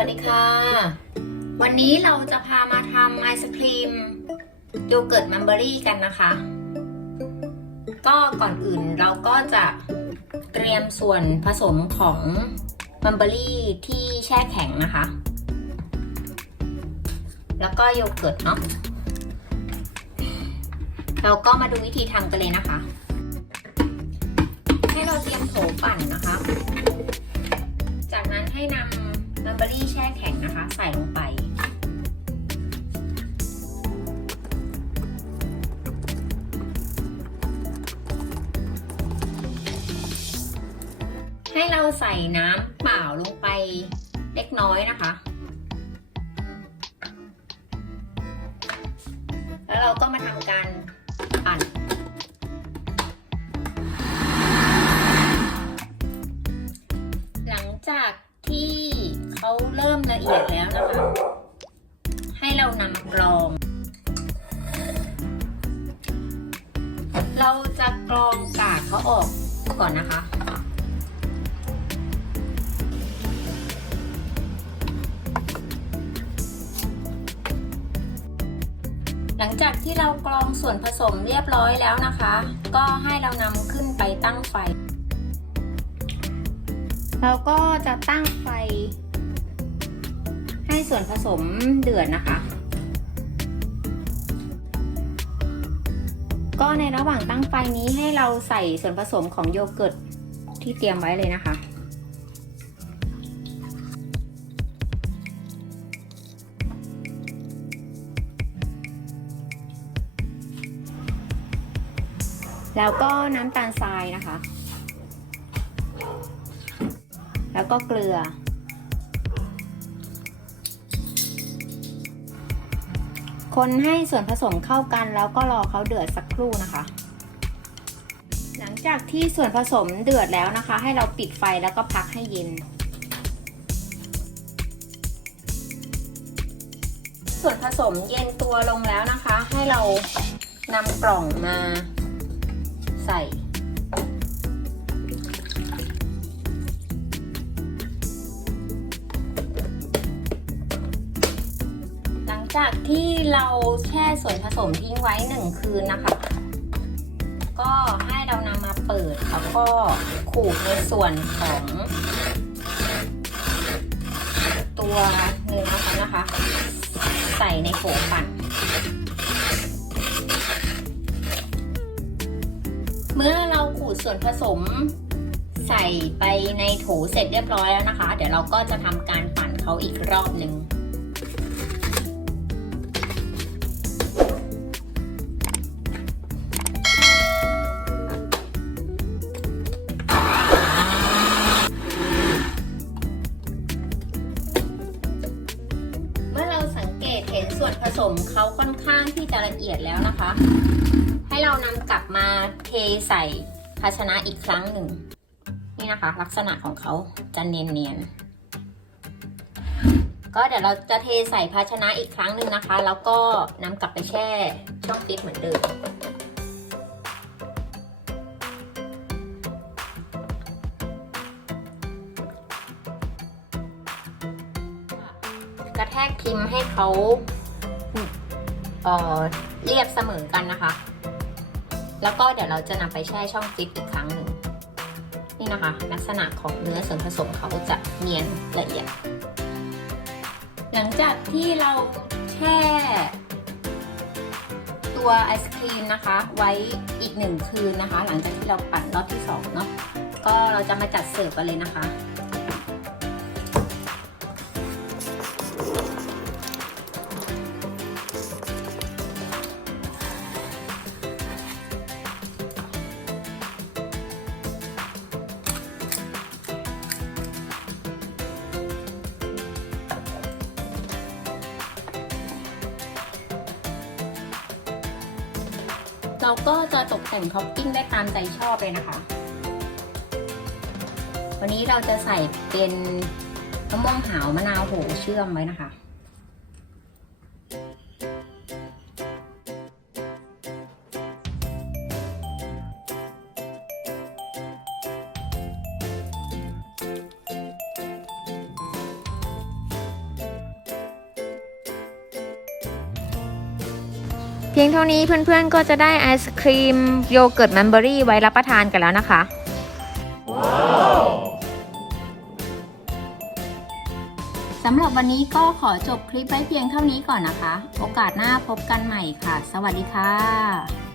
วัสดีค่ะ วันนี้เราจะพามาทำไอศครีมโยเกิร์ตมัมเบอรี่กันนะคะ ก็ก่อนอื่นเราก็จะเตรียมส่วนผสมของมัมเบอรี่ที่แช่แข็งนะคะ แล้วก็โยเกิร์ตเนาะ เราก็มาดูวิธีทำกันเลยนะคะ ให้เราเตรียมโถปั่นนะคะ จากนั้นให้นำ มัมเบอรี่แช่แข็งนะคะ ใส่ลงไป ให้เราใส่น้ำเปล่าลงไปเล็กน้อยนะคะ แล้วเราก็มาทำการ ออกก่อนนะคะ หลังจากที่เรากรองส่วนผสมเรียบร้อยแล้วนะคะ ก็ให้เรานำขึ้นไปตั้งไฟ เราก็จะตั้งไฟ ให้ส่วนผสมเดือดนะคะ ก็ในระหว่างตั้งไฟนี้ให้เราใส่ส่วนผสมของโยเกิร์ตที่เตรียมไว้เลยนะคะ แล้วก็น้ำตาลทรายนะคะ แล้วก็เกลือ คนให้ส่วนผสมเข้ากันแล้วก็รอเขาเดือดสักครู่นะคะ หลังจากที่ส่วนผสมเดือดแล้วนะคะ ให้เราปิดไฟแล้วก็พักให้เย็น ส่วนผสมเย็นตัวลงแล้วนะคะ ให้เรานำกล่องมาใส่ จากที่เราแช่ส่วนผสมทิ้งไว้หนึ่งคืนนะคะ ก็ให้เรานำมาเปิดแล้วก็ขูดในส่วนของตัวเนื้อเขานะคะ ใส่ในโถปั่นเมื่อเราขูดส่วนผสมใส่ไปในโถเสร็จเรียบร้อยแล้วนะคะ เดี๋ยวเราก็จะทำการปั่นเขาอีกรอบหนึ่ง สมเขาค่อนข้างที่จะละเอียดแล้วนะคะ ให้เรานำกลับมาเทใส่ภาชนะอีกครั้งหนึ่ง นี่นะคะ ลักษณะของเขาจะเนียนๆก็เดี๋ยวเราจะเทใส่ภาชนะอีกครั้งหนึ่งนะคะ แล้วก็นำกลับไปแช่ช่องฟิตเหมือนเดิมกระแทกพิมพ์ให้เขา เรียบเสมอกันนะคะ แล้วก็เดี๋ยวเราจะนำไปแช่ช่องฟิตอีกครั้งหนึ่งนี่นะคะ ลักษณะของเนื้อส่วนผสมเขาจะเนียนละเอียด หลังจากที่เราแช่ตัวไอศครีมนะคะ ไว้อีกหนึ่งคืนนะคะ หลังจากที่เราปั่นรอบที่สองเนาะก็เราจะมาจัดเสิร์ฟกันเลยนะคะ เราก็จะตกแต่งท็อปปิ้งได้ตามใจชอบเลยนะคะ วันนี้เราจะใส่เป็นมะม่วงหาวมะนาวโหเชื่อมไว้นะคะ พียงเท่านี้เพื่อนๆก็จะได้ไอศครีมโยเกิร์ตแมนเบอรี่ไว้รับประทานกันแล้วนะคะสำหรับวันนี้ก็ขอจบคลิปไว้เพียงเท่านี้ก่อนนะคะ โอกาสหน้าพบกันใหม่ค่ะ สวัสดีค่ะ